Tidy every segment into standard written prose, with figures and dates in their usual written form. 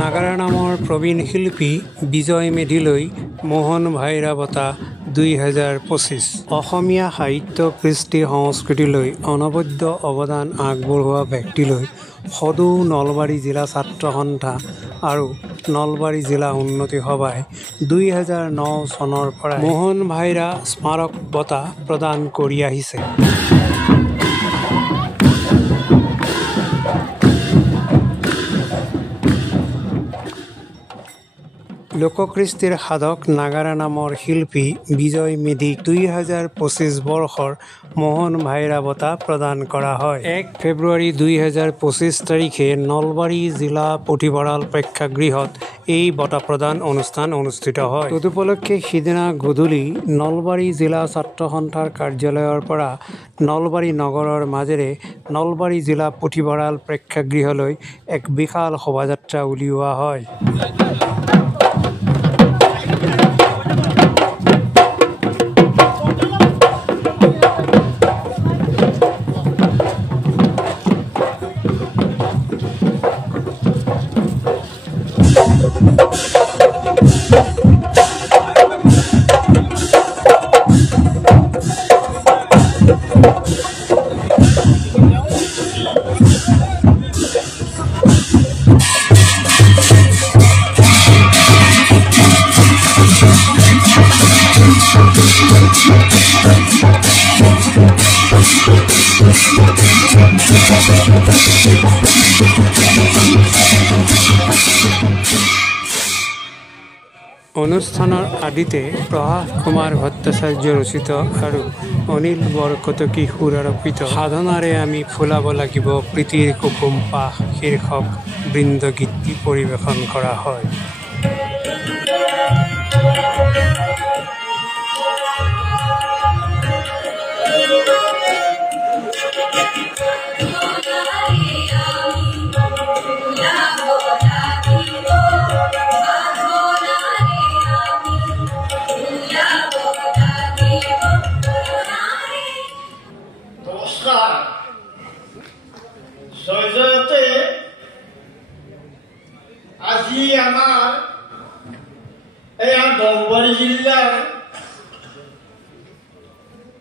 নাগাৰা নামৰ প্ৰবীণ শিল্পী বিজয় মেধিলৈ মোহন ভাইৰা বঁটা 2025। অসমীয়া সাহিত্য কৃষ্টি সংস্কৃতিলৈ অনবদ্য অৱদান আগবঢ়োৱা ব্যক্তিলৈ সদৌ নলবাৰী জিলা ছাত্ৰ সন্থা আৰু নলবাৰী জিলা উন্নতি সভাই 2009 চনৰ পৰা মোহন ভাইৰা স্মাৰক বঁটা প্ৰদান কৰি আহিছে। লোককৃষ্টিৰ সাধক নাগাৰা নামৰ শিল্পী বিজয় মেধিক 2025 বৰ্ষৰ মোহন ভাইৰা বঁটা প্ৰদান কৰা হয়। 1 ফেব্ৰুৱাৰী 2025 তাৰিখে নলবাৰী জিলা পুথিভঁৰাল প্ৰেক্ষাগৃহত এই বঁটা প্ৰদান অনুষ্ঠান অনুষ্ঠিত হয়। তদুপলক্ষে সিদিনা গধূলি নলবাৰী জিলা ছাত্ৰ সন্থাৰ কাৰ্যালয়ৰ পৰা নলবাৰী নগৰৰ মাজেৰে নলবাৰী জিলা পুথিভঁৰাল প্ৰেক্ষাগৃহলৈ এক বিশাল শোভাযাত্ৰা উলিওৱা হয়। অনুষ্ঠানৰ আদিতে প্ৰভাস কুমাৰ ভট্টাচাৰ্য ৰচিত আৰু অনিল বৰকটকী সুৰ আৰোপিত সাধনাৰে আমি ফুলাব লাগিব প্ৰীতিৰ কুকুম পাহ শীৰ্ষক বৃন্দগীত পৰিৱেশন কৰা হয়। জয়জয়তে আজি আমাৰ নলবাৰী জিলাৰ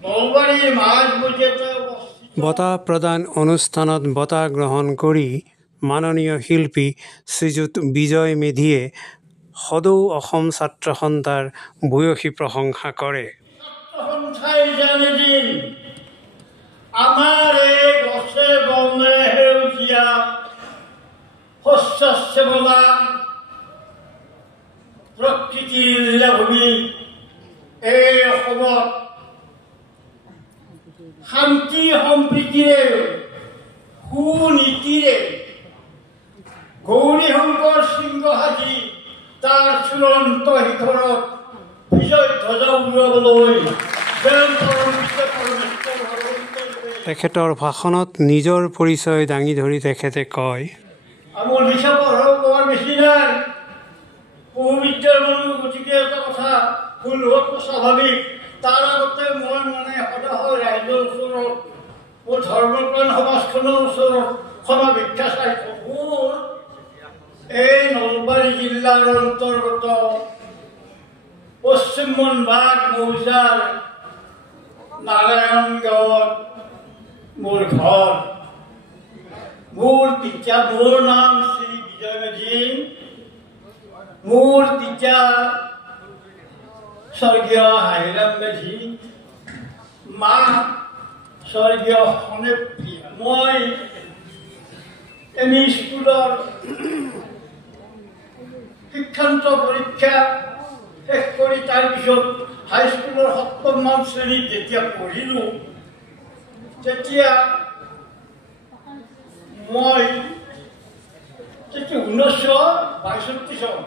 নলবাৰী মাজমজিয়াতে বঁটা প্ৰদান অনুষ্ঠানত বঁটা গ্ৰহণ কৰি মাননীয় শিল্পী শ্ৰীযুত বিজয় মেধিয়ে সদৌ অসম ছাত্ৰ সন্থাৰ ভূয়সী প্ৰশংসা কৰে। আমাৰ এই গছে বনে সেউজীয়া শস্য শ্যামলা প্ৰকৃতিৰ লীলাভূমি এই অসমত শান্তি সম্প্ৰীতিৰে সুনীতিৰে গৌৰী শংকৰ শৃংগ সাজি তাৰ চূড়ান্ত শিখৰত বিজয় ধ্বজা উৰুৱাবলৈ তেখেতৰ ভাষণত নিজৰ পৰিচয় দাঙি ধৰি তেখেতে কয়, আমাৰ লিখা পঢ়াও বৰ বেছি নাই, বহু বিদ্যাৰ মানুহ, গতিকে এটা কথা ভুল হোৱাটো স্বাভাৱিক। তাৰ আগতে মই সদায় ৰাইজৰ ওচৰত মোৰ ধৰ্মপ্ৰাণ সমাজখনৰ ওচৰত ক্ষমা ভিক্ষা চাই মোৰ এই নলবাৰী জিলাৰ অন্তৰ্গত পশ্চিম মনবাগ মৌজাৰ নাৰায়ণ গাঁৱত মোৰ ঘৰ। মোৰ নাম শ্ৰী বিজয় মেধি। মোৰ পিতা স্বৰ্গীয় হাইৰাম মেধি, মা স্বৰ্গীয় সনেপ্ৰিয়া। মই এম.ই. স্কুলৰ শিক্ষান্ত পৰীক্ষা শেষ কৰি তাৰপিছত হাইস্কুলৰ ৭ম শ্ৰেণীত যেতিয়া পঢ়িলোঁ, তেতিয়া মই 1962 চন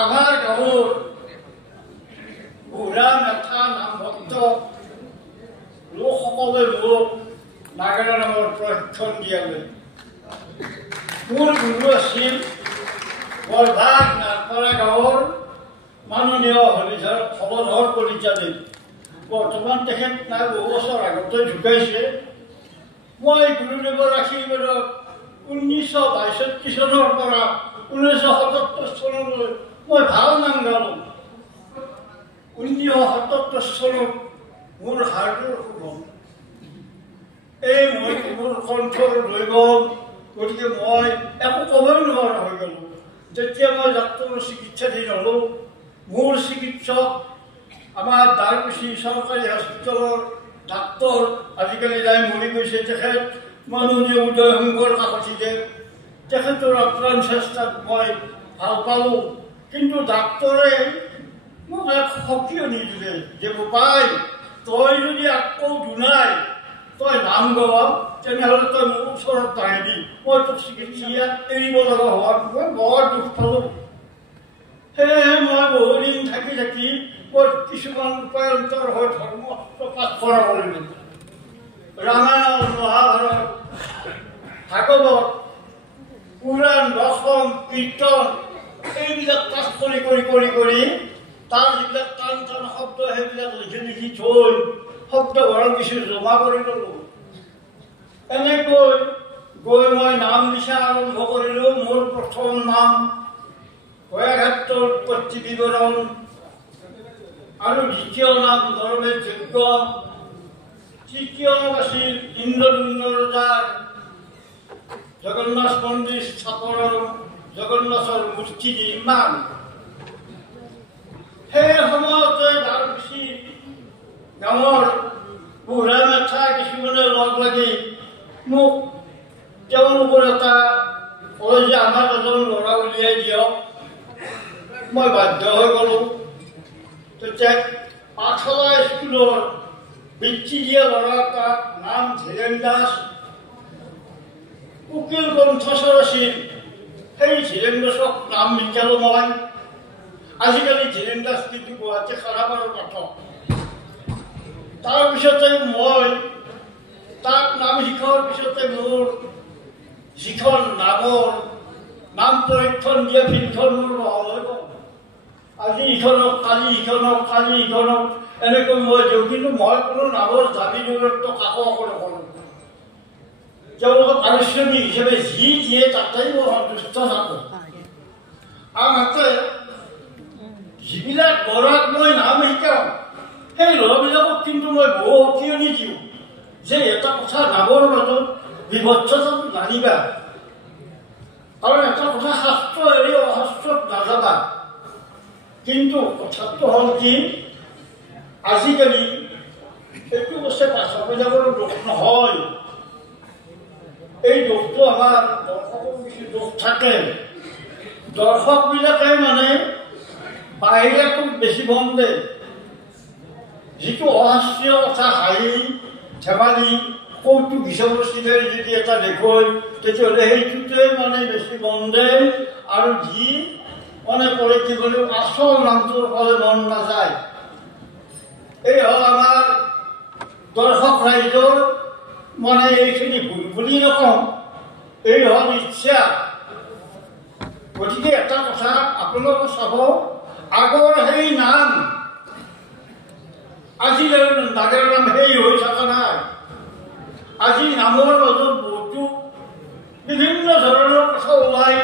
আমাৰ গাঁৱৰ বুঢ়া মেথা নামভক্ত লোকসকলে মোক নাগাৰা নামৰ প্ৰশিক্ষণ দিয়ালে। মোৰ গুৰু আছিল বৰভাগ নাগপাৰা গাঁৱৰ মাননীয় হৰিধৰ কলিতাদেৱ। বৰ্তমান তেখেত নাই, বহু বছৰ আগতে ঢুকাইছে। মই গুৰুদেৱৰ আশীৰ্বাদত 1962 চনৰ পৰা 1977 চনলৈ মই ভাল নাম গালোঁ। 1977 চনত মোৰ হাৰ্টৰ অসুখ। এই মই মোৰ কণ্ঠৰ দৈৱম, গতিকে মই একো ক'বই নোৱাৰা হৈ গ'লোঁ। যেতিয়া মই ডাক্তৰৰ চিকিৎসাধীন হ'লোঁ, মোৰ চিকিৎসক আমাৰ দাৰকুছি চৰকাৰী হস্পিটেলৰ ডাক্তৰ, আজিকালি যাই মৰি গৈছে তেখেত মাননীয় উদয় শংকৰ কাকতিদেৱ, তেখেতৰ আপ্ৰাণ চেষ্টাত মই ভাল পালোঁ। কিন্তু ডাক্তৰে মোক এক সকিয় নিদিলে যে বোপাই, তই যদি আকৌ দুনাই তই নাম গাৱ, তেনেহ'লে তই মোৰ ওচৰত নাহিবি, মই তোক চিকিৎসা এৰিব লগা হোৱাত মই বৰ দুখ পালোঁ। সেয়েহে মই বহুদিন থাকি থাকি মই কিছুমান ৰূপায়ন্তৰ হৈ ধৰ্ম প্ৰকাশ কৰা কৰিলোঁ। ৰামায়ণ, মহাভাৰত, ভাগৱত, পুৰাণ, দশম, কীৰ্তন এইবিলাক পাঠ কৰি কৰি কৰি কৰি তাৰ যিবিলাক টান টান শব্দ সেইবিলাক লিখি লিখি থৈ শব্দ ভঁৰাল কিছু জমা কৰি ল'লোঁ। এনেকৈ গৈ মই নাম লিখা আৰম্ভ কৰিলোঁ। মোৰ প্ৰথম নাম গয়াঘাটৰ উৎপত্তি বিৱৰণ, আৰু দ্বিতীয় নাম নৰমেশ যজ্ঞ, তৃতীয় নাম আছিল ইন্দ্ৰদুম্ন ৰজাৰ জগন্নাথ মন্দিৰ স্থাপন, জগন্নাথৰ মূৰ্তি নিৰ্মাণ। সেই সময়তে দাৰকুছি গাঁৱৰ বুঢ়া মেথা কিছুমানে লগ লাগি মোক তেওঁলোকৰ এটা কয় যে আমাৰ এজন ল'ৰা উলিয়াই দিয়ক। মই বাধ্য হৈ গ'লোঁ। তেতিয়া পাঠশালা স্কুলৰ বৃত্তি দিয়া ল'ৰা এটা নাম ধীৰেন দাস, উকিল কণ্ঠস্বৰ আছিল। সেই ধীৰেন দাসক নাম লিখালোঁ মই। আজিকালি ধীৰেন দাস কিন্তু গুৱাহাটী খানাপাৰাৰ পাঠক। তাৰপিছতে মই তাক নাম শিকোৱাৰ পিছতে মোৰ যিখন নামৰ নাম পৰীক্ষণ দিয়া ফিল্ডখন মোৰ নহ'ল হৈ গ'ল। আজি ইখনক, কালি ইখনক, কালি ইখনক এনেকৈ মই দিওঁ, কিন্তু মই কোনো নামৰ দাবী দূৰত্ব কাকো নকৰোঁ। তেওঁলোকক পাৰিশ্ৰমিক হিচাপে যি দিয়ে তাতেই মই সন্তুষ্ট থাকোঁ। আনহাতে যিবিলাক ল'ৰাক মই নাম শিকাওঁ সেই ল'ৰাবিলাকক কিন্তু মই বহু সকিয়নি দিওঁ যে এটা কথা নামৰ মাজত বিভৎসতাটো নানিবা, কাৰণ এটা কথা শাস্ত্ৰ এৰি অশাস্ত্ৰত নাযাবা। কিন্তু কথাটো হ'ল কি, আজিকালি এইটো অৱশ্যে পাঠকবিলাকৰ দোষ নহয়, এই দোষটো আমাৰ দৰ্শকৰ কিছু দোষ থাকে। দৰ্শকবিলাকে মানে বাহিৰাটোক বেছি মন দিয়ে। যিটো অশাস্ত্ৰীয় কথা হাঁহি ধেমালি কৌতুক হিচাপৰ চিনেৰি যদি এটা দেখুৱাই তেতিয়াহ'লে সেইটোতে মানে বেছি মন দিয়ে, আৰু যি মানে কৰে কি বুলি আচল নামটোৰ ফালে মন নাযায়। এই হ'ল আমাৰ দৰ্শক ৰাইজৰ মানে এইখিনি ভুল বুলি নকওঁ, এই হ'ল ইচ্ছা। গতিকে এটা কথা আপোনালোকে চাব, আগৰ সেই নাম আজি নাগৰ নাম সেই হৈ থকা নাই। আজি নামৰ মাজত বহুতো বিভিন্ন ধৰণৰ কথা ওলাই।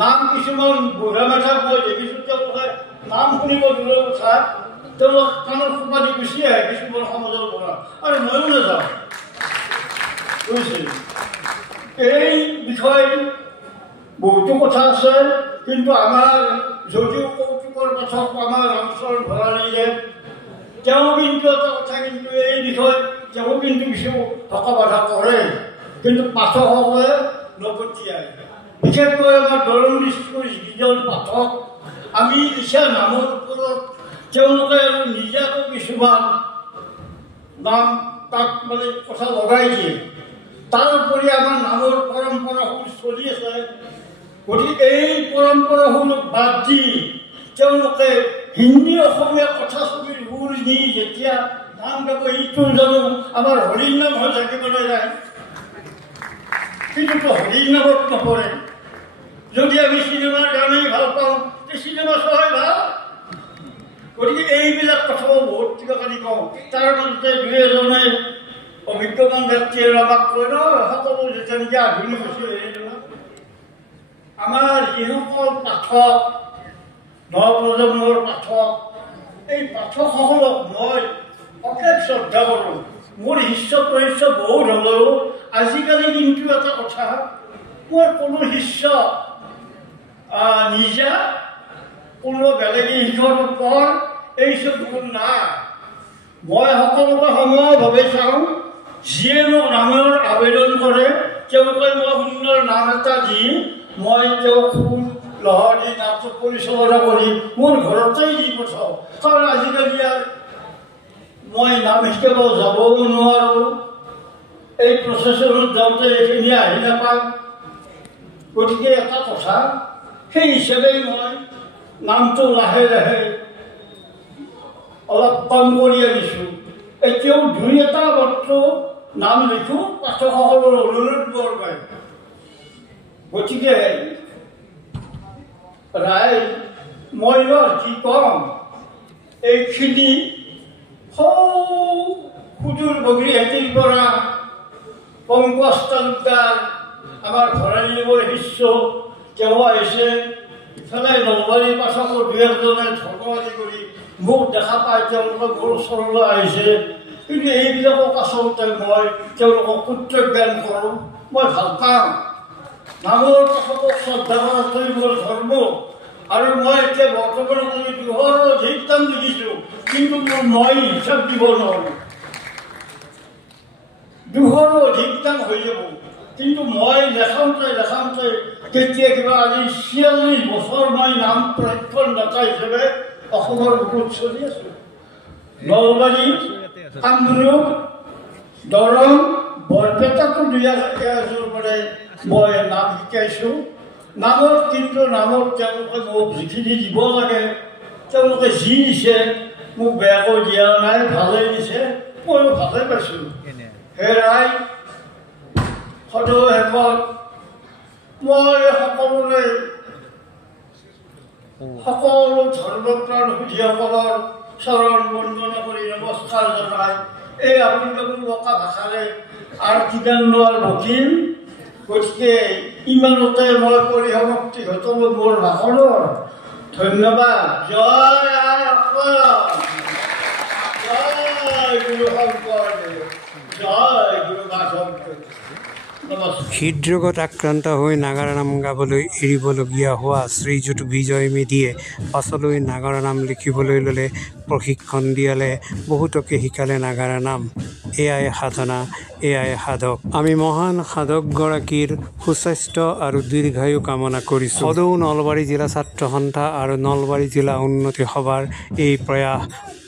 নাম কিছুমান বুঢ়া মেথা মই দেখিছোঁ, তেওঁলোকে নাম শুনিব দূৰৰ কথা, তেওঁলোক কাণৰ সোপা দি গুচি আহে কিছুমান সমাজৰ পৰা, আৰু ময়ো নাযাওঁ। বুজিছে, এই বিষয়ে বহুতো কথা আছে। কিন্তু আমাৰ যদিও কৌতুকৰ পাঠক আমাৰ ৰামচৰণ ভৰালীয়ে, তেওঁ কিন্তু এটা কথা, কিন্তু এই বিষয়ে তেওঁ কিন্তু কিছু হকা বাধা কৰে, কিন্তু পাঠকসকলে নপঠিয়ায়। বিশেষকৈ আমাৰ দৰং ডিষ্ট্ৰিক্টৰ যিকেইজন পাঠক, আমি লিখা নামৰ ওপৰত তেওঁলোকে নিজাকৈ কিছুমান নাম তাক মানে কথা লগাই দিয়ে। তাৰোপৰি আমাৰ নামৰ পৰম্পৰাসমূহ চলি আছে। গতিকে এই পৰম্পৰাসমূহ বাদ দি তেওঁলোকে হিন্দী অসমীয়া কথা ছবিৰ সুৰ নি যেতিয়া নাম গাব, এইটো জানো আমাৰ হৰিৰ নাম হৈ থাকিবলৈ যায়? কিন্তু হৰিৰ নামত নপৰে। যদি আমি চিনেমাৰ গানেই ভাল পাওঁ, এই চিনেমা চোৱাই ভাল। গতিকে এইবিলাক কথাও বহুত কিবাকানি কওঁ। তাৰ মাজতে দুই এজনে অভিজ্ঞমান ব্যক্তিয়ে আমাক কয় ন, সকলো যেতিয়া নেকি আধুনিক হৈছে আমাৰ যিসকল পাঠক নৱপ্ৰজন্মৰ পাঠক এই পাঠকসকলক মই অশেষ শ্ৰদ্ধা কৰোঁ। মোৰ শিষ্য প্ৰশিষ্য বহুত হ'লেও আজিকালি কিন্তু এটা কথা, মই কোনো শিষ্য নিজা কোনো বেলেগে শিক্ষক পঢ় এইচব গুণ নাই। মই সকলোকে সময়ভাৱে চাওঁ, যিয়ে মোক নামৰ আবেদন কৰে তেওঁলোকে মই সুন্দৰ নাম এটা দি মই তেওঁক ফুল লহৰ দি নামটো পৰিচালনা কৰি মোৰ ঘৰতেই দি পঠাওঁ। কাৰণ আজিকালি মই নাম শিকাব যাবও নোৱাৰোঁ, এই প্ৰচেছনত যাওঁতে এইখিনি আহি নাপাওঁ। গতিকে এটা কথা, সেই হিচাপে মই নামটো লাহে লাহে অলপ কম কৰি আনিছোঁ। এতিয়াও দুই এটা মাত্ৰ নাম লিখোঁ পাঠকসকলৰ অনুৰোধ বৰ পায়। গতিকে ৰাইজ মই কি ক'ম, এইখিনি সুদূৰ বগৰীহাটীৰ পৰা পংকজ তালুকদাৰ আমাৰ ভৰালী মোৰ শিষ্য, তেওঁ আহিছে। ইফালে নলবাৰীৰ পাঠকৰ দুই একজনে ধৰ্মবাদী কৰি মোক দেখা পাই তেওঁলোকে মোৰ ওচৰলৈ আহিছে। কিন্তু এইবিলাকক আচলতে মই তেওঁলোকক প্ৰত্যাখ্যান কৰোঁ। মই ভাল পাওঁ, নামৰ পাঠকক শ্ৰদ্ধা কৰাটোৱেই মোৰ ধৰ্ম। আৰু মই এতিয়া বৰ্তমান 200ৰ অধিক নাম লিখিছোঁ, কিন্তু মই হিচাপ দিব নোৱাৰোঁ। 200ৰ অধিক নাম হৈ যাব, কিন্তু মই লেখাওঁতে কেতিয়া কিবা আজি 46 বছৰ মই নাম প্ৰশিক্ষণ দাতা হিচাপে অসমৰ বুকুত চলি আছোঁ। নলবাৰী, কামৰূপ, দৰং, বৰপেটাতো 2000 মানে মই নাম শিকাইছোঁ। নামত কিন্তু তেওঁলোকে মোক যিখিনি দিব লাগে তেওঁলোকে যি দিছে মোক বেয়াকৈ দিয়া নাই, ভালেই দিছে, ময়ো ভালেই পাইছোঁ। হেৰাই সদৌ শেষত মই সকলো ধৰ্মপ্ৰাণ সুধীসকলৰ চৰণ বন্দনা কৰি নমস্কাৰ জনাই এই আৱিৰ্ভাৱৰ বকা ভাষাৰে আৰু কিমান লোৱাৰ বকিল। গতিকে ইমানতে মই পৰিসমাপ্তি ঘটালোঁ মোৰ ভাষণৰ। ধন্যবাদ। জয় আই অসম, জয় গুৰু শংকৰদেৱ, জয় গুৰু মাধৱদেৱ। হৃদৰোগত আক্ৰান্ত হৈ নাগাৰা নাম গাবলৈ এৰিবলগীয়া হোৱা শ্ৰীযুত বিজয় মেধিয়ে পাছলৈ নাগাৰা নাম লিখিবলৈ ল'লে। প্ৰশিক্ষণ দিয়ালে, বহুতকে শিকালে নাগাৰা নাম। এয়াই সাধনা, এয়াই সাধক। আমি মহান সাধকগৰাকীৰ সুস্বাস্থ্য আৰু দীৰ্ঘায়ু কামনা কৰিছোঁ। সদৌ নলবাৰী জিলা ছাত্ৰ সন্থা আৰু নলবাৰী জিলা উন্নতি সভাৰ এই প্ৰয়াস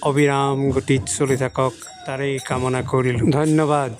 অবিৰাম গতিত চলি থাকক, তাৰেই কামনা কৰিলোঁ। ধন্যবাদ।